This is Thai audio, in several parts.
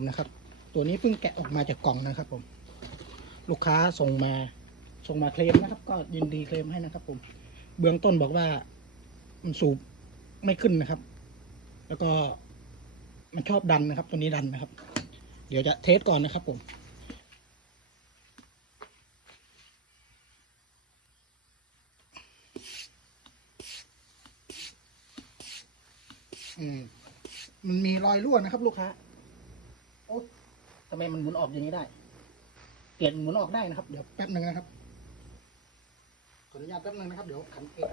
มนะครับ ตัวนี้เพิ่งแกะออกมาจากกล่องนะครับผม ลูกค้าส่งมาส่งมาเคลมนะครับ ก็ยินดีเคลมให้นะครับ ผม เบื้องต้นบอกว่ามันสูบไม่ขึ้นนะครับ แล้วก็มันชอบดันนะครับ ตัวนี้ดันนะครับ เดี๋ยวจะเทสก่อนนะครับ ผมอืมมันมีรอยรั่วนะครับ ลูกค้า โอ๊ยทำไมมันหมุนออกอย่างนี้ได้ เปลี่ยนหมุนออกได้นะครับ เดี๋ยวแป๊บหนึ่งนะครับ ขออนุญาตแป๊บหนึ่งนะครับ เดี๋ยวขันเกต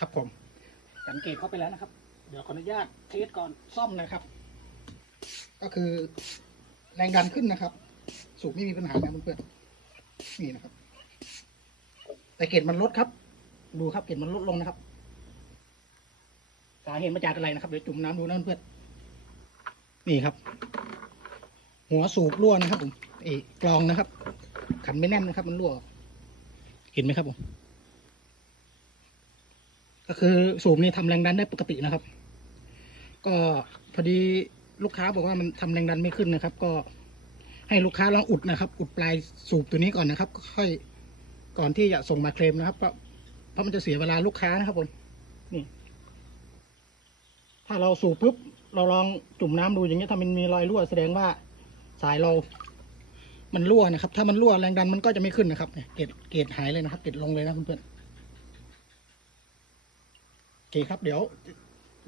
ครับผมขันเกตเข้าไปแล้วนะครับ เดี๋ยวขออนุญาตเทสก่อนซ่อมนะครับ ก็คือแรงดันขึ้นนะครับ สูบไม่มีปัญหานะเพื่อนๆนี่นะครับ แต่เกรดมันลดครับ ดูครับเกรดมันลดลงนะครับ สาเหตุมาจากอะไรนะครับเดี๋ยวจุ่มน้ำดูนะเพื่อนนี่ครับ หัวสูบรั่วนะครับผมเอกกรองนะครับ ขันไม่แน่นนะครับ มันรั่วเห็นไหมครับผมก็คือสูบนี่ทำแรงดันได้ปกตินะครับ ก็พอดีลูกค้าบอกว่ามันทำแรงดันไม่ขึ้นนะครับ ก็ให้ลูกค้าลองอุดนะครับ อุดปลายสูบตัวนี้ก่อนนะครับ ค่อยก่อนที่จะส่งมาเคลมนะครับเพราะ เพราะมันจะเสียเวลาลูกค้านะครับผมนี่ ถ้าเราสูบปุ๊บเราลองจุ่มน้ำดูอย่างเงี้ยถ้ามันมีรอยรั่วแสดงว่าสายเรา มันรั่วนะครับ ถ้ามันรั่วแรงดันมันก็จะไม่ขึ้นนะครับเนี่ยเกรดเกรดหายเลยนะครับ เกรดลงเลยนะเพื่อนๆโอเคครับ เดี๋ยว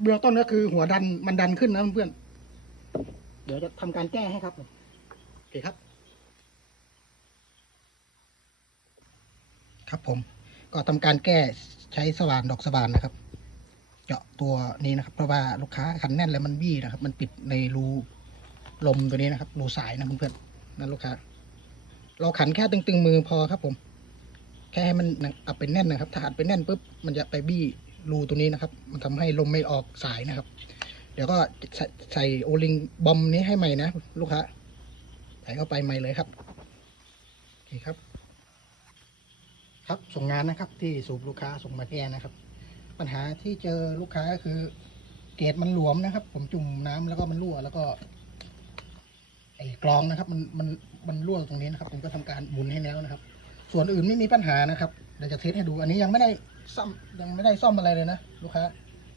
เบื้องต้นก็คือหัวดันมันดันขึ้นนะเพื่อนๆเดี๋ยวจะทำการแก้ให้ครับโอเคครับ ครับผม ก็ทำการแก้ใช้สว่านดอกสว่านนะครับ เจาะตัวนี้นะครับ เพราะว่าลูกค้าขันแน่นแล้วมันบี้นะครับ มันปิดในรูลมตัวนี้นะครับ รูสายนะเพื่อนๆนั่นลูกค้า เราขันแค่ตึงๆมือพอครับ ผม แค่ให้มันอัดเป็นแน่นนะครับ ถ้าอัดเป็นแน่นปุ๊บมันจะไปบี้รูตัวนี้นะครับ มันทำให้ลมไม่ออกสายนะครับ เดี๋ยวก็ใส่โอลิงบอมนี้ให้ใหม่นะลูกค้าใส่เข้าไปใหม่เลยครับโอเคครับ ครับส่งงานนะครับที่สูบลูกค้าส่งมาแก้นะครับ ปัญหาที่เจอลูกค้าก็คือเกรดมันหลวมนะครับ ผมจุ่มน้ำแล้วก็มันรั่วแล้วก็ไอ้กรองนะครับ มันมันมันรั่วตรงนี้นะครับ ผมก็ทำการหมุนให้แล้วนะครับ ส่วนอื่นไม่มีปัญหานะครับเดี๋ยวจะเทสให้ดู อันนี้ยังไม่ได้ซ่อมยังไม่ได้ซ่อมอะไรเลยนะลูกค้า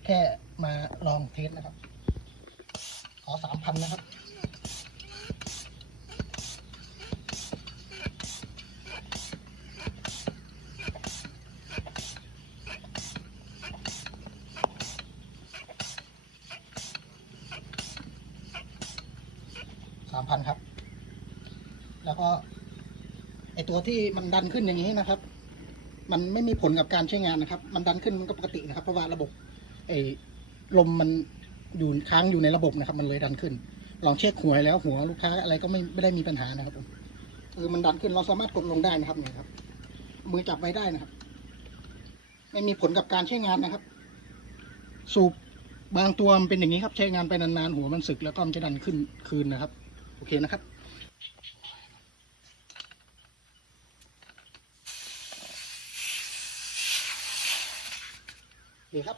แค่มาลองเทสนะครับ ขอสามพันนะครับามพันครับ แล้วก็ไอตัวที่มันดันขึ้นอย่างนี้นะครับ มันไม่มีผลกับการใช้งานนะครับ มันดันขึ้นมันก็ปกตินะครับ เพราะว่าระบบไอลมมันอยู่ค้างอยู่ในระบบนะครับ มันเลยดันขึ้น ลองเช็คหัวแล้วหัวลูกค้าอะไรก็ไม่ไม่ได้มีปัญหานะครับคือมันดันขึ้นเราสามารถกดลงได้นะครับเนี่ยครับ มือจับไว้ได้นะครับ ไม่มีผลกับการใช้งานนะครับ สูบบางตัวมันเป็นอย่างนี้ครับ ใช้งานไปนานๆหัวมันสึกแล้วก็มันจะดันขึ้นคืนนะครับ โอเคนะครับ นี่ครับ